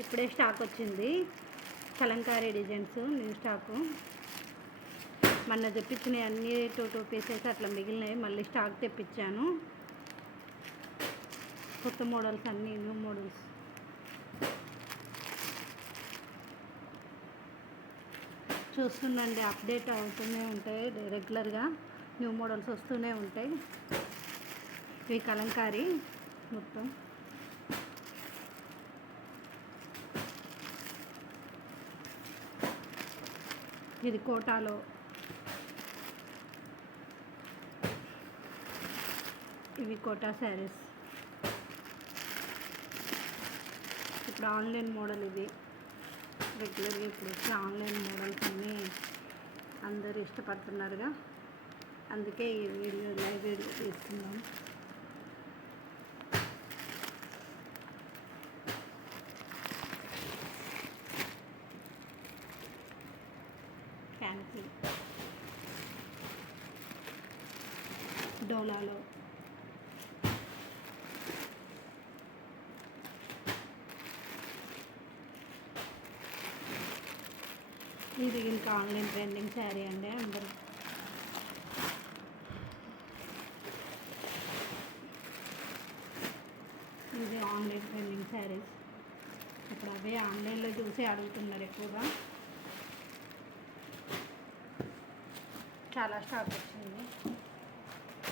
ఇప్పుడే స్టాక్ వచ్చింది. Kalamkari designs new stock. మొన్న తెప్పించినవి అన్నీ 2 పీసెస్ అట్లా మిగిలినవి మళ్ళీ స్టాక్ తెప్పించాను. కొత్త మోడల్స్ అన్నీ న్యూ మోడల్స్. చూస్తుండండి, అప్డేట్ అవుతూనే ఉంటాయి రెగ్యులర్గా. న్యూ మోడల్స్ వస్తూనే ఉంటాయి. ఇవి కలంకారీ మొత్తం. ఇది కోటాలో. ఇవి కోటా శారీస్. ఇప్పుడు ఆన్లైన్ మోడల్ ఇది. రెగ్యులర్గా ఇప్పుడు ఆన్లైన్ మోడల్స్ అన్నీ అందరూ ఇష్టపడుతున్నారుగా, అందుకే ఈ వీడియో లైవ్ వీడియో తీసుకున్నాం. ఫ్యాన్సీ డోలాలో. ఇది ఇంకా ఆన్లైన్ ట్రెండింగ్ శారీ అండి అందరూ. ఇది ఆన్లైన్ ట్రెండింగ్ శారీస్. ఇప్పుడు అవే ఆన్లైన్లో చూసి అడుగుతున్నారు ఎక్కువగా. చాలా స్టాక్ వచ్చింది.